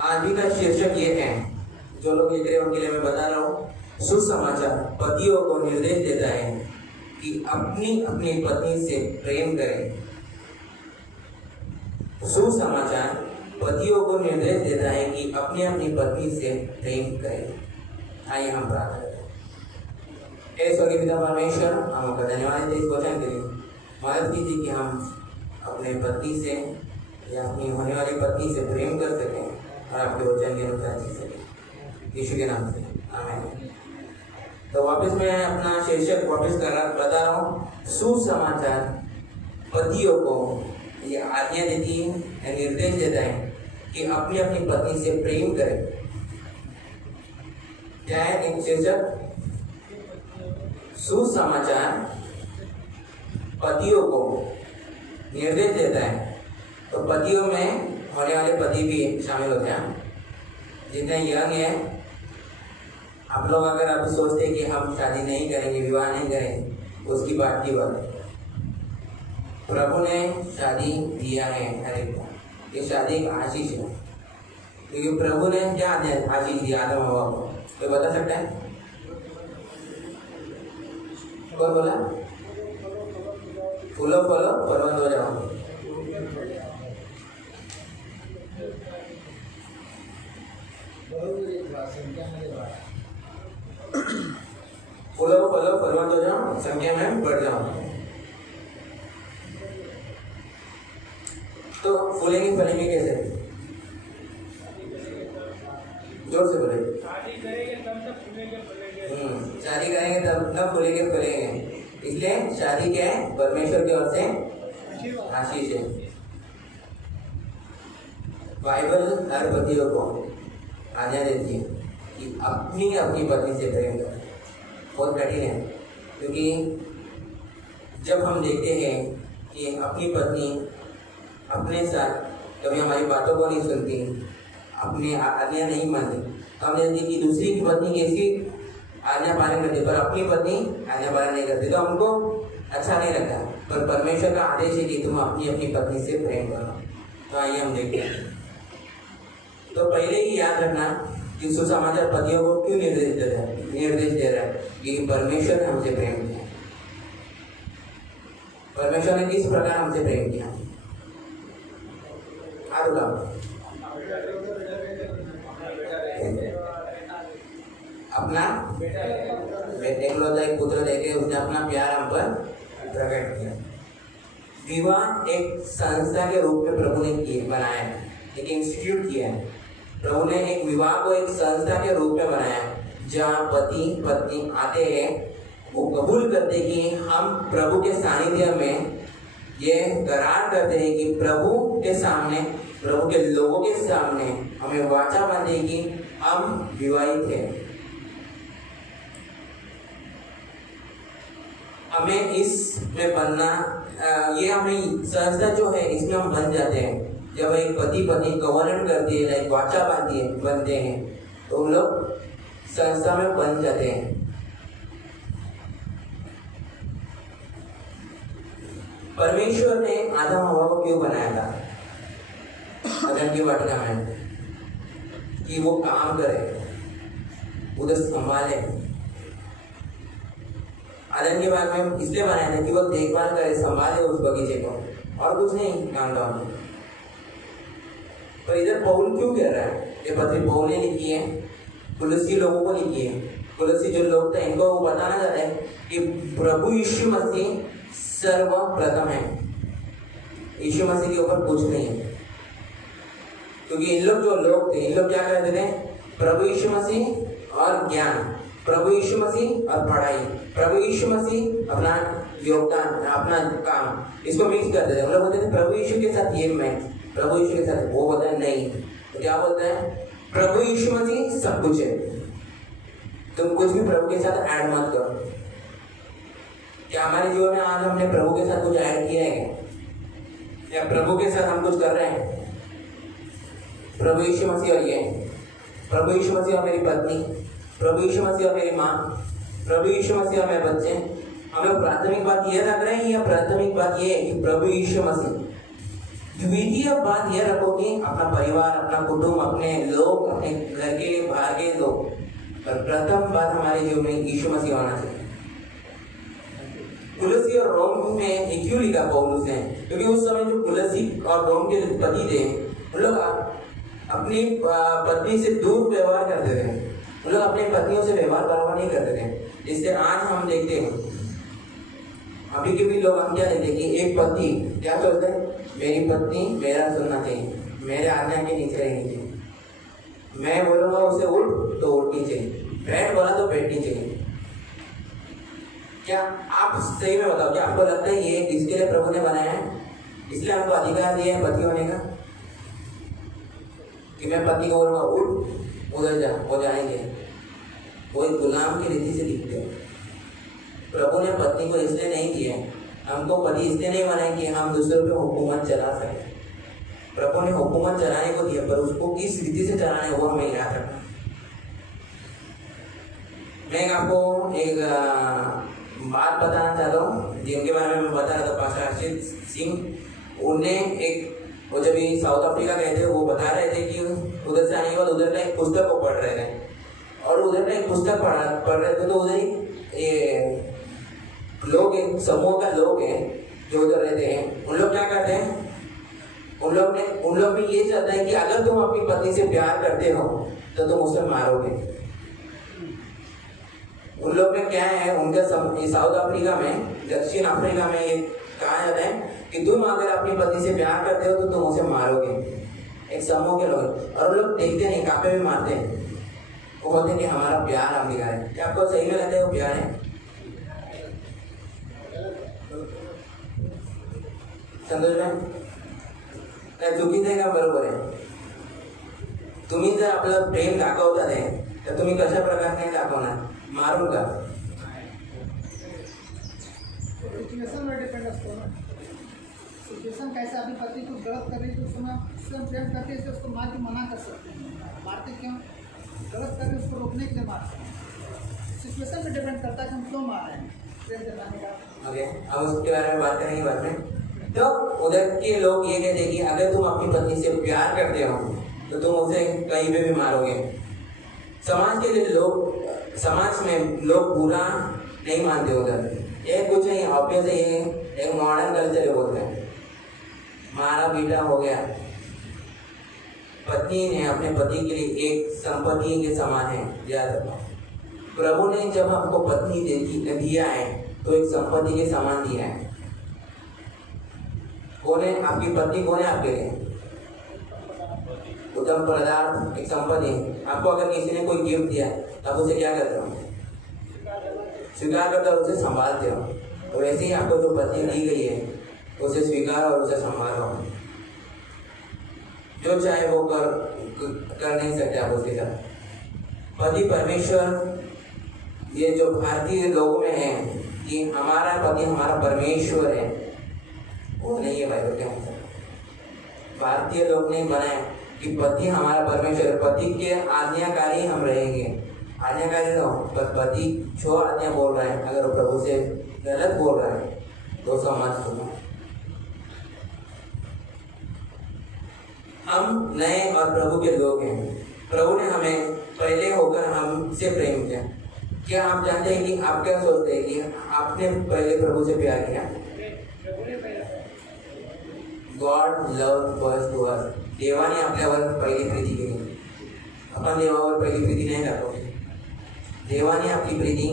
आज भी का शीर्षक ये है, जो लोग लिख रहे हैं उनके लिए मैं बता रहा हूँ। सुसमाचार पतियों को निर्देश देता है कि अपनी अपनी पत्नी से प्रेम करें। सुसमाचार पतियों को निर्देश देता है कि अपनी अपनी पत्नी से प्रेम करें। आइए हम प्रार्थना करें। हे स्वर्गीय पिता परमेश्वर, हम आपका धन्यवाद देते इस वचन के लिए। मदद कीजिए कि हम अपने पति से या अपनी होने वाली पत्नी से प्रेम कर सकें और आपके वचन के अनुसार जी सकें। यीशु के नाम से आमीन। तो वापस मैं अपना शीर्षक बता रहा हूँ। सुसमाचार पतियों को ये आज्ञा देती है, निर्देश देता है कि अपनी अपनी पत्नी से प्रेम करें। क्या है एक शीर्षक? सुसमाचार पतियों को निर्देश देता है। तो पतियों में होने वाले पति भी शामिल होते हैं। जितने यंग है आप लोग, अगर आप सोचते हैं कि हम शादी नहीं करेंगे, विवाह नहीं करेंगे, उसकी बात की बात है। प्रभु ने शादी दिया है हर एक को। ये शादी एक आशीष है, क्योंकि प्रभु ने क्या आशीष दिया आदम हवा को? कोई बता सकता है? कौन बोला? फूलो फलो फलवंत हो जाओ। फूलो फलो फलवंत हो जाओ, संख्या में बढ़ जाओ। तो फूलेंगे फलेंगे कैसे? जोर से बोले। शादी करेंगे तब फूलेंगे। शादी करेंगे तब फूलेंगे फलेंगे। इसलिए शादी क्या है? परमेश्वर की ओर से आशीष है। बाइबल हर पतियों को आज्ञा देती है कि अपनी अपनी पत्नी से प्रेम करें। बहुत कठिन है, क्योंकि जब हम देखते हैं कि अपनी पत्नी अपने साथ कभी हमारी बातों को नहीं सुनती, अपनी आज्ञा नहीं मानती, तो हम देखते कि दूसरी की पत्नी कैसी आज्ञा पालन करती, पर अपनी पत्नी आज्ञा पालन नहीं करती, तो हमको अच्छा नहीं लगता। पर परमेश्वर का आदेश है कि तुम अपनी अपनी पत्नी से प्रेम करो। तो आइए हम देखते हैं। तो पहले ही याद रखना कि सुसमाचार पतियों को क्यों निर्देश दे रहा है? कि परमेश्वर ने हमसे प्रेम किया। परमेश्वर ने किस प्रकार हमसे प्रेम किया? अपना एकलौता एक पुत्र देके उसने अपना प्यार हम पर प्रकट किया। विवाह एक संस्था के रूप में प्रभु ने बनाया है, एक इंस्टीट्यूट किया है। प्रभु ने एक विवाह को एक संस्था के रूप में बनाया है, जहाँ पति पत्नी आते हैं, वो कबूल करते कि हम प्रभु के सानिध्य में ये करार करते हैं कि प्रभु के सामने, प्रभु के लोगों के सामने हमें वाचा बांधे कि हम विवाहित हैं। हमें इसमें बनना, ये हमें संस्था जो है इसमें हम बन जाते हैं। जब एक पति पत्नी कवर्नेंट करती है, लाइक वाचा बनते हैं, तो उन लोग संस्था में बन जाते हैं। परमेश्वर ने आदम हवा को क्यों बनाया था अदन की वाटिका में? कि वो काम करे, उधर संभाले। आदम के बारे में इसलिए बनाया था कि वो देखभाल करे, संभाले उस बगीचे को, और कुछ नहीं काम था। तो इधर पौल क्यों कह रहा है? ये पत्री पौल ने लिखी है, कुलुस्सी लोगों को लिखी है। कुलुस्सी जो लोग थे, इनको वो बताना चाहते हैं कि प्रभु यीशु मसीह सर्वप्रथम है। यीशु मसीह के ऊपर कुछ नहीं है। क्योंकि इन लोग जो लोग थे, इन लोग क्या कहते थे? प्रभु यीशु मसीह और ज्ञान, प्रभु यीशु मसीह और पढ़ाई, प्रभु यीशु मसीह अपना योगदान, अपना काम, इसको मिक्स करते थे। मतलब बोलते थे प्रभु यीशु के साथ ये मैच, प्रभु यीशु के साथ वो। बोलता है नहीं, तो क्या बोलता है? प्रभु यीशु मसीह सब कुछ है, तुम कुछ भी प्रभु के साथ ऐड मत करो। क्या हमारे जीवन में आज हमने प्रभु के साथ कुछ ऐड किया है? या प्रभु के साथ हम कुछ कर रहे हैं? प्रभु यीशु मसीह और ये, प्रभु यीशु मसीह और मेरी पत्नी, प्रभु यीशु मसीह और मेरी माँ, प्रभु यीशु मसीह और मेरे बच्चे, हमें प्राथमिक बात ये रख रहे हैं, या प्राथमिक बात ये है कि प्रभु यीशु मसीह द्वितीय बात यह रखो कि अपना परिवार, अपना कुटुंब, अपने लोग, अपने घर के बाहर के लोग, पर प्रथम बात हमारे जीवन में यीशु मसीह आना चाहिए। कुलसी और रोम में ये क्यों लिखा पौलुस ने? क्योंकि उस समय जो कुलसी और रोम के पति थे, उन लोग अपनी पत्नी से दूर व्यवहार करते थे, उन लोग अपनी पत्नियों से व्यवहार बराबर नहीं करते थे। इससे आज हम देखते हैं, अभी के भी लोग हम क्या देखते हैं कि एक पति क्या सोचते हैं, मेरी पत्नी मेरा सुनना चाहिए, मेरे आज्ञा के नीचे रहनी चाहिए, मैं बोलूंगा उसे उठ तो उठनी चाहिए, बैठ बोला तो बैठनी चाहिए। क्या आप सही में बताओ, क्या आपको लगता है ये इसके लिए प्रभु ने बनाया है, इसलिए हमको अधिकार दिया है पति होने का कि मैं पति को बोलूंगा उठ उधर जा, वो जाएंगे? वो एक गुलाम की रीति से दिखते हैं। प्रभु ने पत्नी को इसलिए नहीं दिया, हमको पति इसलिए नहीं बनाए कि हम दूसरों पे हुकूमत चला सके। प्रभु ने हुकूमत चलाने को दिया, पर उसको किस रीति से चलाना है वो हमें याद रखना। मैं आपको एक बात बताना चाहता हूँ जिनके बारे में मैं बता रहा था। पास्टर आशीष सिंह, उन्हें एक वो जब साउथ अफ्रीका गए थे, वो बता रहे थे कि उधर से आने के बाद उधर का एक पुस्तक को पढ़ रहे थे, और उधर का एक पुस्तक पढ़ रहे थे, तो उधर ये लोग, एक समूह का लोग हैं जो उधर रहते हैं, उन लोग क्या करते हैं, उन लोग में ये चाहता है कि अगर तुम अपनी पत्नी से प्यार करते हो तो तुम उसे मारोगे। उन लोग में क्या है, उनका साउथ अफ्रीका में, दक्षिण अफ्रीका में ये कहा जाता है कि तुम अगर अपनी पत्नी से प्यार करते हो तो तुम उसे मारोगे। एक समूह के लोग, और लोग देखते नहीं, कापे में मारते हैं, वो बोलते हैं कि हमारा प्यार हम दिखा रहे हैं। क्या आपको सही में लगता है वो प्यार है? संतोष भाई, चुकीचं आहे का बरोबर आहे? तुम्ही जर आपलं प्रेम दाखवतात आहे तर तुम्ही कशा प्रकारे दाखवणार? मारून का? सिचुएशन में डिपेंड असतो ना, सिचुएशन कैसा, अभी पति कुछ गलत कर रही तो उसमें प्रेम करते हैं, उसको मार के मना कर सकते हैं। मारते क्यों? गलत कर रहे उसको रोकने के लिए मार सकते हैं। सिचुएशन पे डिपेंड करता है कि हम क्यों मार रहे हैं, प्रेम जताने का। ओके, अब उसके बारे में बात करेंगे बाद में। तो उधर के लोग ये कहते हैं कि अगर तुम अपनी पत्नी से प्यार करते हो तो तुम उसे कहीं पे भी मारोगे। समाज के लिए लोग, समाज में लोग बुरा नहीं मानते उधर, ये कुछ नहीं, ऑब्वियस है, ये एक मॉडर्न कल्चर बोलते हैं, मारा पीटा हो गया। पत्नी ने अपने पति के लिए एक संपत्ति के समान है, याद रखो। प्रभु ने जब हमको पत्नी दिया है तो एक संपत्ति के समान दिया है। कौन है आपकी पत्नी? कौन है आपके लिए? उत्तम पदार्थ, एक संपत्ति। आपको अगर किसी ने कोई गिफ्ट दिया तब उसे क्या करते हो? स्वीकार करते हो, उसे संभालते हो। तो वैसे ही आपको जो पत्नी दी गई है उसे स्वीकार और उसे संभालो। जो चाहे वो कर नहीं सकते आप उसके साथ। पति परमेश्वर, ये जो भारतीय लोगों में है कि हमारा पति हमारा परमेश्वर है, वो नहीं है भाई। क्या भारतीय लोग ने बनाया कि पति हमारा परमेश्वर है, पति के आज्ञाकारी हम रहेंगे। आज्ञाकारी रहो, पर पति जो आज्ञा बोल रहा है, अगर वो प्रभु से गलत बोल रहा है तो उसका मत सुनो। हम नए और प्रभु के लोग हैं। प्रभु ने हमें पहले होकर हमसे प्रेम किया। क्या आप जानते हैं कि आप क्या सोचते हैं कि आपने पहले प्रभु से प्यार किया? God love first to us. देवाने आपल्यावर पहिली प्रीती केली। आपण देवावर पहिली प्रीती नाही दाखवली, देवाने आपली प्रीती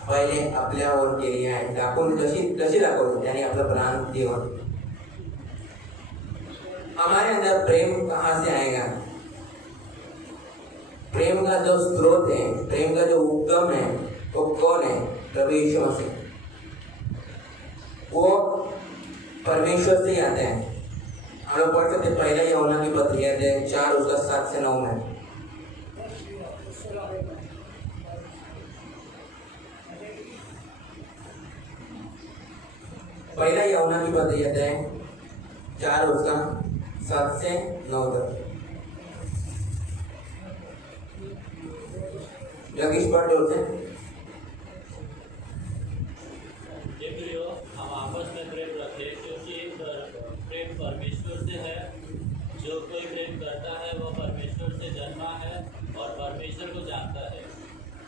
पहिले आपल्यावर केली आहे। दाखवून कशी दाखवली? त्याने आपला प्राण दिला। हमारे अंदर प्रेम कहाँ से आएगा? प्रेम का जो स्रोत है, प्रेम का जो उद्गम है, वो कौन है? प्रभु यीशु मसीह। वो परमेश्वर से ही आते हैं। हम लोग पढ़ सकते पहला यूहन्ना की पत्री 4 उसका 7 से 9 में। पहला यूहन्ना की पत्री 4 उसका 7 से 9 तक। जगीश पढ़ जोर से। हम आपस में प्रेम रखें क्योंकि प्रेम परमेश्वर से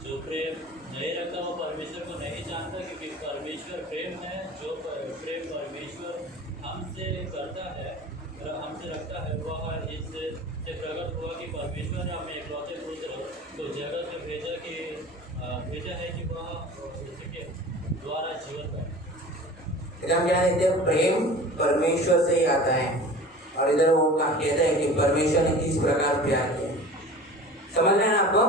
जो प्रेम नहीं रखता वो परमेश्वर को नहीं जानता, क्योंकि परमेश्वर प्रेम है। जो प्रेम परमेश्वर हमसे करता है और हमसे रखता है, वह इससे प्रकट हुआ कि परमेश्वर ने अपने इकलौते पुत्र को जगत में भेजा है कि वह उसके द्वारा जीवन पाए। हम क्या देखते हैं, प्रेम परमेश्वर से ही आता है। और इधर वो कहता है कि परमेश्वर ने किस प्रकार प्यार किया। समझ रहे हैं आपको?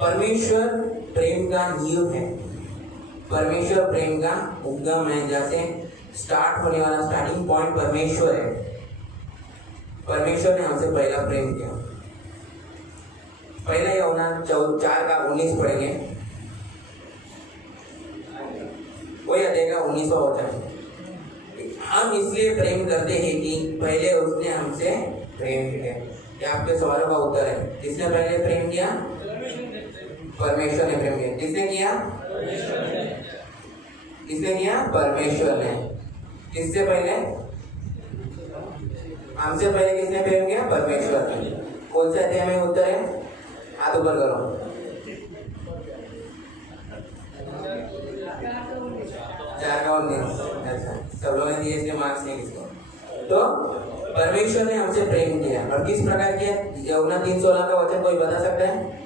परमेश्वर प्रेम का नींव है, परमेश्वर प्रेम का उद्गम है। जैसे स्टार्ट होने वाला स्टार्टिंग पॉइंट परमेश्वर है। परमेश्वर ने हमसे पहला प्रेम किया। पहला यूहन्ना 4:19 पढ़ेंगे, कोई देगा 19वां वचन। हम इसलिए प्रेम करते हैं कि पहले उसने हमसे प्रेम किया। ये आपके सवालों का उत्तर है। किसने पहले प्रेम किया? परमेश्वर ने प्रेम किया। किसने किया? किसने किया? परमेश्वर ने। किससे पहले? हमसे पहले किसने प्रेम किया? परमेश्वर ने। कौन से अध्याय में उत्तर है? हाथ ऊपर करो। 4:19। अच्छा, सब लोगों ने दिए, इसके मार्क्स नहीं किसको। तो परमेश्वर ने हमसे प्रेम किया और किस प्रकार किया? यूहन्ना 3:16 का वचन कोई बता सकता है?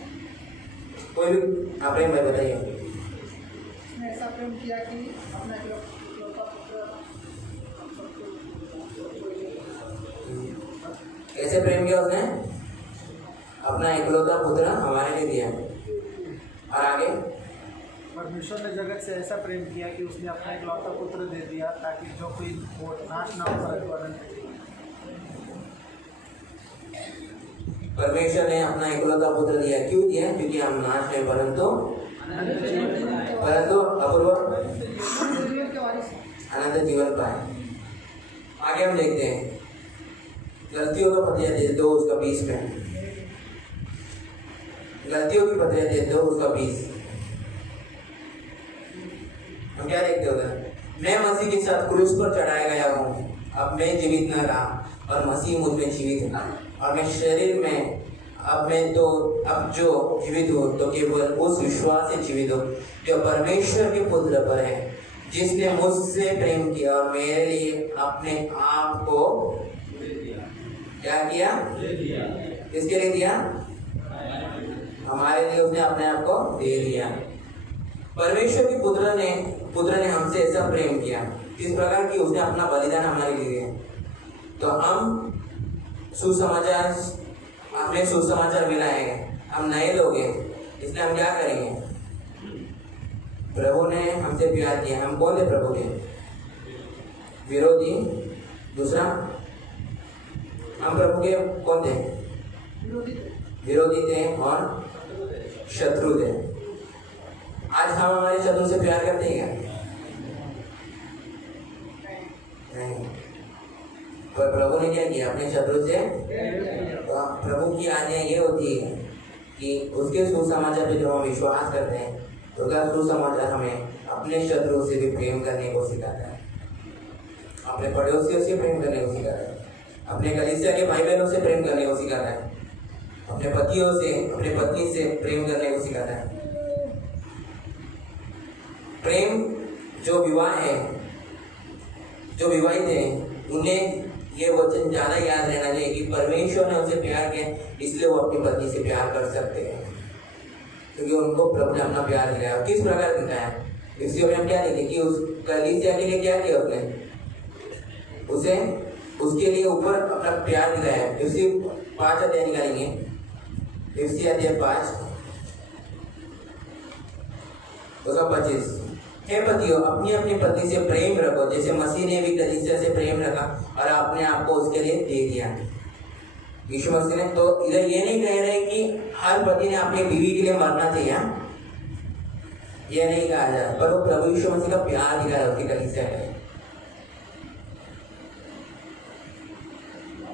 कोई भी? आप प्रेम भाई बताइए। उसने ऐसा प्रेम किया कि अपना इकलौता पुत्र हम सबको। कैसे प्रेम किया उसने? अपना इकलौता पुत्र हमारे लिए दिया। और आगे, परमेश्वर ने जगत से ऐसा प्रेम किया कि उसने अपना इकलौता पुत्र दे दिया, ताकि जो कोई वो नाश ना हो परंतु अनंत जीवन। परमेश्वर ने अपना इकलौता पुत्र दिया। क्यों दिया? क्योंकि हम नाश है परंतु अपूर्व अनंत जीवन पाए। आगे हम देखते हैं गलतियों का पतिया दे दो उसका 20 में। गलतियों की पतिया दे दो उसका 20। हम क्या देखते हो? मैं मसीह के साथ क्रूस पर चढ़ाया गया हूँ। अब मैं जीवित न रहा और मसीह मुझ में जीवित है। और मैं शरीर में अब जो जीवित हो तो केवल उस विश्वास से जीवित हो जो परमेश्वर के पुत्र पर है, जिसने मुझसे प्रेम किया और मेरे लिए अपने आप को क्या किया? किसके लिए दिया? हमारे लिए उसने अपने आप को दे दिया। परमेश्वर के पुत्र ने हमसे ऐसा प्रेम किया इस प्रकार कि उसने अपना बलिदान हमारे लिए दिया। तो हम हमें सुसमाचार मिला है, हम नए लोग हैं, इसलिए हम क्या करेंगे? प्रभु ने हमसे प्यार किया। हम कौन थे प्रभु के? विरोधी। दूसरा, हम प्रभु के कौन थे? विरोधी थे और शत्रु थे। आज हम हमारे शत्रु से प्यार करते हैं क्या? नहीं। पर प्रभु ने क्या किया? अपने शत्रु से। तो प्रभु की आज्ञा ये होती है कि उसके सुसमाचार पे जो हम विश्वास करते हैं, तो उसका सुसमाचार हमें अपने शत्रु से भी प्रेम करने को सिखाता है, अपने पड़ोसियों से प्रेम करने को सिखाता है, अपने कलीसिया के भाई बहनों से प्रेम करने को सिखाता है, अपने पतियों से, अपने पत्नी से प्रेम करने को सिखाता है। प्रेम जो विवाहित हैं उन्हें ये वचन ज्यादा याद रहना चाहिए कि परमेश्वर ने उनसे प्यार किया, इसलिए वो अपनी पत्नी से प्यार कर सकते हैं, क्योंकि उनको प्रभु ने अपना प्यार दिलाया। किस प्रकार दिखाया? इसलिए हम क्या देखें कि उस कलीसिया के लिए क्या किया उसने? उसे उसके लिए ऊपर अपना प्यार दिलाया। इसी 5 अध्याय निकालेंगे। इसी अध्याय 5 उसका 25। हे पतियों, अपनी अपनी पत्नी से प्रेम रखो, जैसे मसीह ने भी कलीसिया से प्रेम रखा और अपने आप को उसके लिए दे दिया। यीशु मसीह ने तो इधर ये नहीं कह रहे कि हर पति ने अपनी बीवी के लिए मरना चाहिए, ये नहीं कहा जा रहा, पर वो प्रभु यीशु मसीह का प्यार दिखा रहा है उसकी कलीसिया में।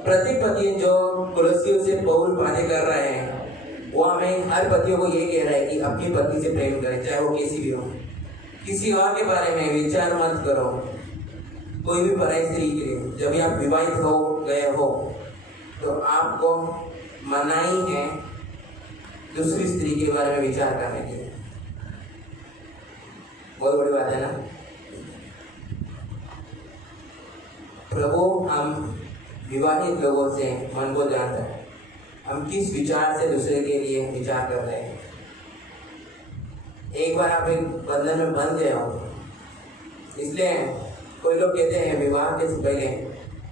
प्रत्येक पति जो कुलस्तियों से पौल बातें कर रहे हैं, वो हमें हर पतियों को ये कह रहा है कि अपनी पत्नी से प्रेम करें, चाहे वो कैसी भी हो। किसी और के बारे में विचार मत करो, कोई भी पराई स्त्री के लिए। जब आप विवाहित हो गए हो तो आपको मनाही है दूसरी स्त्री के बारे में विचार करने की। बहुत बड़ी बात है ना। प्रभु हम विवाहित लोगों से मन को जानता है, हम किस विचार से दूसरे के लिए विचार कर रहे हैं। एक बार आप एक बंधन में बंध गए हो, इसलिए कोई लोग कहते हैं विवाह के पहले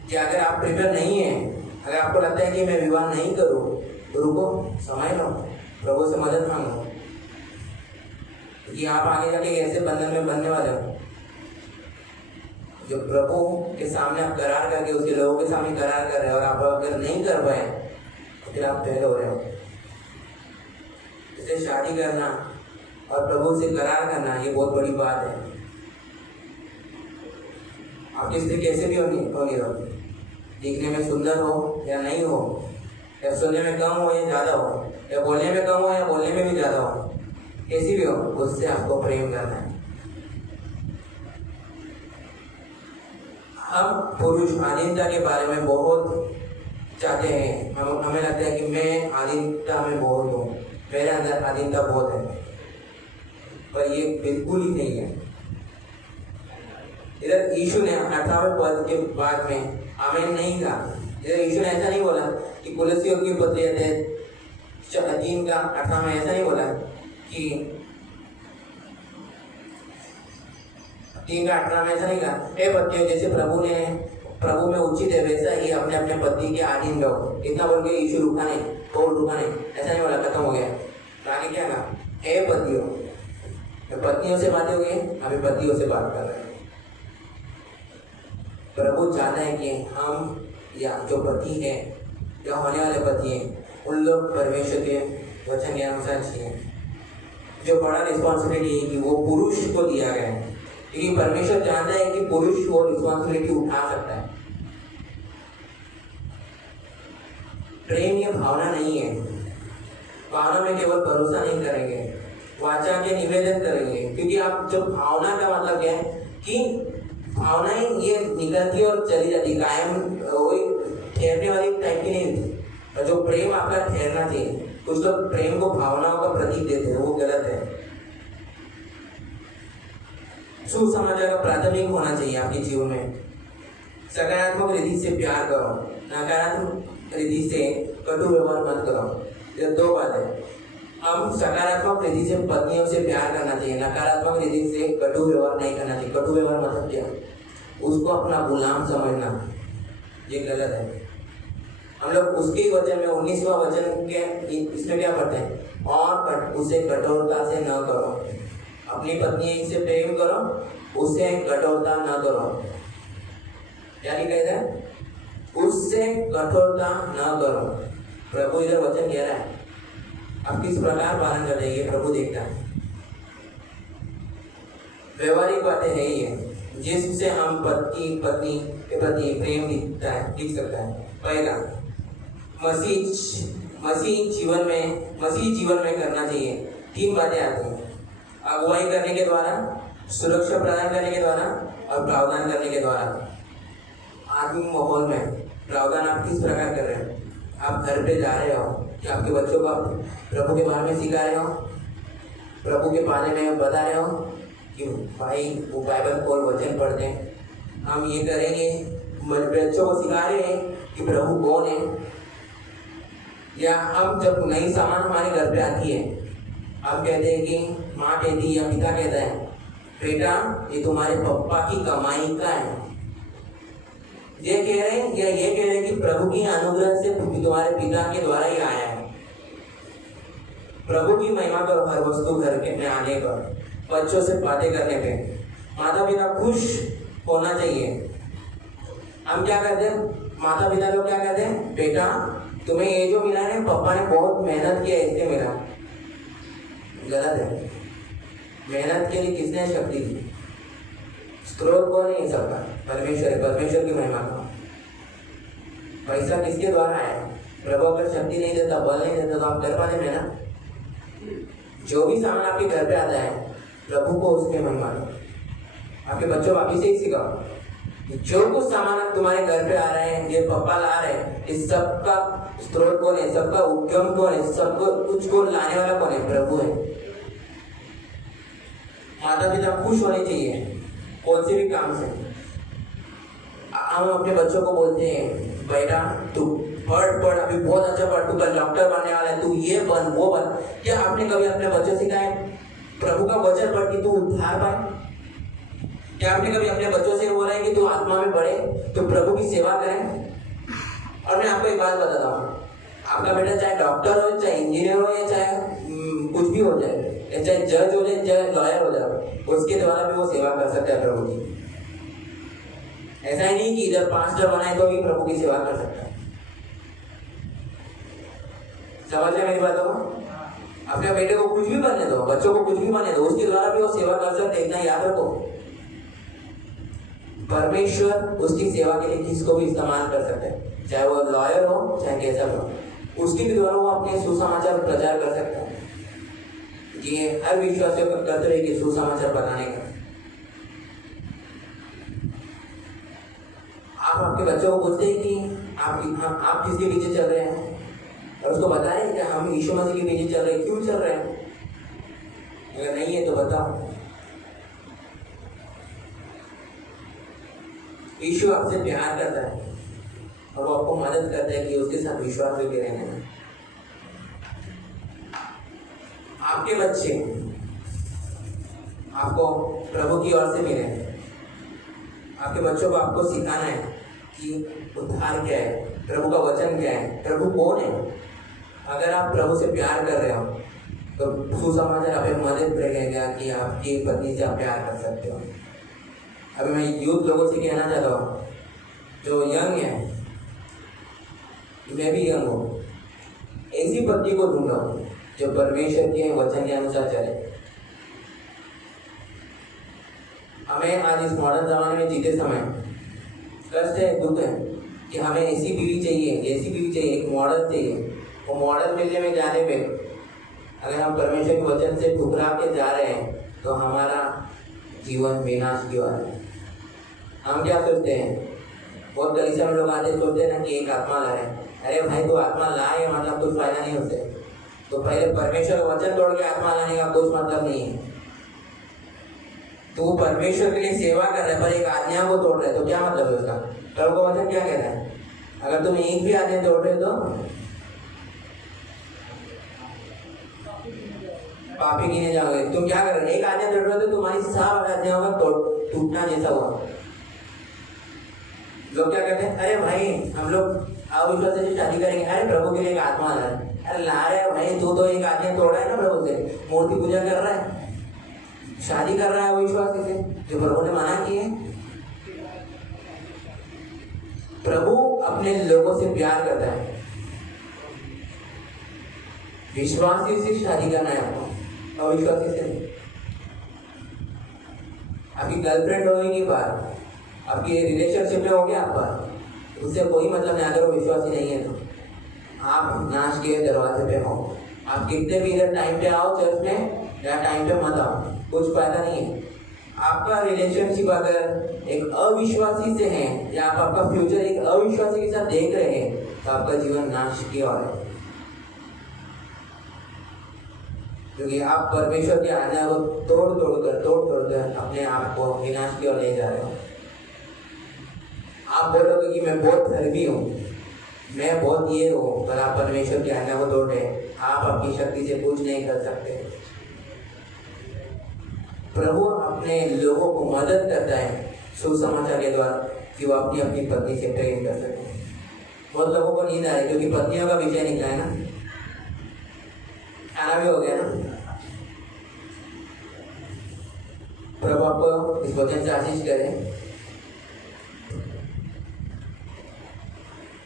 कि अगर आप प्रिपेयर नहीं है, अगर आपको लगता है कि मैं विवाह नहीं करूँ तो रुको, समय लो, प्रभु से मदद मांगो कि आप आगे जाके ऐसे बंधन में बनने वाले हो जो प्रभु के सामने आप करार करके उसके लोगों के सामने करार कर रहे हो, और आप अगर नहीं कर पाए तो फिर आप फेल हो रहे हो। इसे शादी करना और प्रभु से करार करना ये बहुत बड़ी बात है। आपकी स्त्री कैसे भी होगी, दिखने में सुंदर हो या नहीं हो, या सुनने में कम हो या ज़्यादा हो, या बोलने में कम हो या बोलने में भी ज़्यादा हो, कैसी भी हो, उससे आपको प्रेम करना है। हम पुरुष आधीनता के बारे में बहुत चाहते हैं, हमें लगता है कि मैं आधीनता में बहुत हूँ, मेरे अंदर आधीनता बहुत है, पर ये बिल्कुल ही नहीं है। इधर यीशु ने 18वें पद के बाद में आमीन नहीं कहा। इधर यीशु ने ऐसा नहीं बोला कि कुलसियों की पत्री 3 का 18 में ऐसा नहीं बोला कि 3 का 18 में ऐसा नहीं कहा हे पतियों जैसे प्रभु में उचित है वैसा ही अपने अपने पति के अधीन रहो। इतना बोल के यीशु रुका नहीं, ऐसा नहीं बोला, खत्म हो गया। आगे क्या कहा, हे पतियों, पत्नियों से बातें हो गई, अभी पतियों से बात कर रहे हैं। प्रभु चाहता है कि हम या जो पति है या होने वाले पति हैं उन लोग परमेश्वर के वचन के अनुसार चाहिए। जो बड़ा रिस्पॉन्सिबिलिटी है कि वो पुरुष को दिया गया है, क्योंकि परमेश्वर जानता है कि पुरुष वो रिस्पॉन्सिबिलिटी उठा सकता है। प्रेम ये भावना नहीं है, भावना में केवल भरोसा नहीं करेंगे, वाचा के निवेदन करेंगे, क्योंकि आप जो भावना का मतलब क्या है कि भावनाएं ये निकलती और चली जाती, कायम वही ठहरने वाली टाइप की नहीं थी। और जो प्रेम आपका ठहरना चाहिए, कुछ लोग प्रेम को भावनाओं का प्रतीक देते हैं, वो गलत है। सुसमाचार का प्राथमिक होना चाहिए आपके जीवन में। सकारात्मक रीति से प्यार करो, नकारात्मक रीति से कटु व्यवहार मत करो। ये 2 बातें। हम सकारात्मक रीति से पत्नियों से प्यार करना चाहिए, नकारात्मक रीति से कटु व्यवहार नहीं करना चाहिए। कटु व्यवहार मतलब क्या, उसको अपना गुलाम समझना, ये गलत है। हम लोग उसके वचन में 19वां वचन के इसमें क्या पढ़ते हैं, और उसे कठोरता से न करो। अपनी पत्नी से प्रेम करो, उससे कठोरता न करो। क्या कहते हैं, उससे कठोरता न करो। प्रभु इधर वचन कह रहा है आप किस प्रकार पालन कर रहे हैं, प्रभु देखता है। व्यवहारिक बातें है ये जिससे हम पति के प्रति प्रेम दिख सकता है। पहला, मसीह जीवन में करना चाहिए। 3 बातें आती हैं, अगुवाई करने के द्वारा, सुरक्षा प्रदान करने के द्वारा और प्रावधान करने के द्वारा। आत्मिक माहौल में प्रावधान आप किस प्रकार कर रहे हैं। आप घर पे जा रहे हो कि आपके बच्चों को आप प्रभु के बारे में सिखा रहे हो, प्रभु के बारे में बता रहे हो कि भाई वो बाइबल खोल, वचन पढ़ते हैं, हम ये करेंगे। बच्चों को सिखा रहे हैं कि प्रभु कौन है। या हम जब नई सामान हमारे घर पे आती है, हम कहते हैं कि माँ कहती या पिता कहता है बेटा ये तुम्हारे पप्पा की कमाई का है। ये कह रहे हैं या ये कह रहे हैं कि प्रभु की अनुग्रह से तुम्हारे पिता के द्वारा ही आया है। प्रभु की महिमा करो हर वस्तु घर के में आने पर, बच्चों से बातें करने पे। माता पिता खुश होना चाहिए। हम क्या कहते हैं, माता पिता लोग क्या कहते हैं, बेटा तुम्हें ये जो मिला है पापा ने बहुत मेहनत किया इसलिए मिला। गलत है। मेहनत के लिए किसने शक्ति दी, स्रोत कौन है सबका, परमेश्वर है। परमेश्वर की महिमा का पैसा किसके द्वारा है। प्रभु अगर शक्ति नहीं देता, बल नहीं देता तो आप कर पाते हैं ना। जो भी सामान आपके घर पे आता है प्रभु को उसमें महिमा दो। आपके बच्चों वापिस से ही सिखाओ जो कुछ सामान तुम्हारे घर पे आ रहे हैं, ये पापा ला रहे हैं, इस सब का स्रोत कौन है, सबका उद्गम कौन है, सबको कुछ को लाने वाला कौन है? प्रभु है। माता पिता खुश होने चाहिए कौन से भी काम से। हम अपने बच्चों को बोलते हैं बेटा तू पढ़, अभी बहुत अच्छा पढ़, तू कल डॉक्टर बनने वाला है, तू ये बन वो बन। क्या आपने कभी अपने बच्चों से कहा है प्रभु का वचन पढ़ के तू उद्धार पाए? क्या आपने कभी अपने बच्चों से बोला है कि तू आत्मा में बढ़े, तो प्रभु की सेवा करें? और मैं आपको एक बात बताता हूँ, आपका बेटा चाहे डॉक्टर हो, चाहे इंजीनियर हो, या चाहे कुछ भी हो जाए, चाहे जज हो जाए, चाहे लॉयर हो जाए, उसके द्वारा भी वो सेवा कर सकता है प्रभु की। ऐसा ही नहीं कि इधर पास्टर बनाए तो भी प्रभु की सेवा कर सकता है। समझ रहे मेरी बातों को? अपने बेटे को कुछ भी बनने दो, बच्चों को कुछ भी बनने दो, उसके द्वारा भी वो सेवा कर सकते हैं। इतना याद रखो, परमेश्वर उसकी सेवा के लिए किसको भी इस्तेमाल कर सकते हैं, चाहे वो लॉयर हो चाहे कैसा हो, उसके भी द्वारा वो अपने सुसमाचार प्रचार कर सकता है। ये हर विश्वासियों का कर्तव्य है कि सुसमाचार बताने का। आप आपके बच्चों को बोलते हैं कि आप किसके पीछे चल रहे हैं, और उसको बताएं कि हम यीशु मसीह के पीछे चल रहे हैं। क्यों चल रहे हैं? अगर नहीं है तो बताओ। यीशु आपसे प्यार करता है और वो आपको मदद करता है कि उसके साथ विश्वास करके रहने में। आपके बच्चे आपको प्रभु की ओर से मिले, आपके बच्चों को आपको सिखाना है कि उद्धार क्या है, प्रभु का वचन क्या है, प्रभु कौन है। अगर आप प्रभु से प्यार कर रहे हो तो सुसमाचार आपको मदद करेगा कि आपकी पत्नी से आप प्यार कर सकते हो। अभी मैं यूथ लोगों से कहना चाहता हूँ, जो यंग है, मैं भी यंग हूँ, ऐसी पत्नी को ढूंढो जो परमेश्वर के वचन के अनुसार चले। हमें आज इस मॉडर्न जमाने में जीते समय कष्ट है, दुख है कि हमें ऐसी बीवी चाहिए, एक मॉडल चाहिए। वो मॉडल मिलने में जाने पे अगर हम परमेश्वर के वचन से ठुकरा के जा रहे हैं तो हमारा जीवन विनाश की ओर है। हम क्या सोचते हैं, बहुत कलीसिया में लोग आते सोचते हैं ना कि एक आत्मा ला रहे हैं। अरे भाई तो आत्मा लाए मतलब कुछ फायदा नहीं होता। तो पहले परमेश्वर का वचन तोड़ के आत्मा लाने का कुछ मतलब नहीं है। तो परमेश्वर के लिए सेवा कर रहे पर एक आज्ञा को तोड़ रहे तो क्या मतलब है उसका? प्रभु का वचन क्या कहता है? अगर तुम एक भी आज्ञा तोड़ रहे तो पापी गिने जाओगे। तुम क्या कर रहे हो? एक आज्ञा तोड़ रहे हो तो तुम्हारी सब आज्ञाओं का टूटना जैसा हुआ। लोग क्या कहते हैं, अरे भाई हम लोग अविश्वास से शादी करेंगे, अरे प्रभु के लिए एक आत्मा ला रहा है। अरे ला रहे हैं भाई, तू तो एक आज्ञा तोड़ रहा है ना प्रभु से, मूर्ति पूजा कर रहा है, शादी कर रहा है अविश्वास से जो प्रभु ने मना किए। प्रभु अपने लोगों से प्यार करता है, विश्वासी से शादी करना है आपको, अविश्वासी से नहीं। आपकी गर्लफ्रेंड होने के बाद आपकी रिलेशनशिप में हो गया आपका, उससे कोई मतलब नहीं। अगर वो विश्वासी नहीं है तो आप नाश के दरवाजे पे हो। आप कितने भी इधर टाइम पे आओ चर्च में या टाइम पे मत आओ, कुछ फायदा नहीं है। आपका रिलेशनशिप अगर एक अविश्वासी से है या आप आपका फ्यूचर एक अविश्वासी के साथ देख रहे हैं तो आपका जीवन नाश की ओर है, क्योंकि आप परमेश्वर की आज्ञा को तोड़ तोड़ कर अपने आप को विनाश की ओर ले जा रहे हो। आप बोलोगे कि मैं बहुत धर्मी हूँ, मैं बहुत ये हूँ, पर आप परमेश्वर की आज्ञा को तोड़ रहे हैं। आप अपनी शक्ति से कुछ नहीं कर सकते। प्रभु अपने लोगों को मदद करता है सुसमाचार के द्वारा कि वो अपनी अपनी पत्नी से प्रेम कर सके। बहुत लोगों को नींद आ रही क्योंकि पत्नियों का विषय निकला है ना, खाना भी हो गया ना। प्रभु आपको इस वचन से आशीष करें।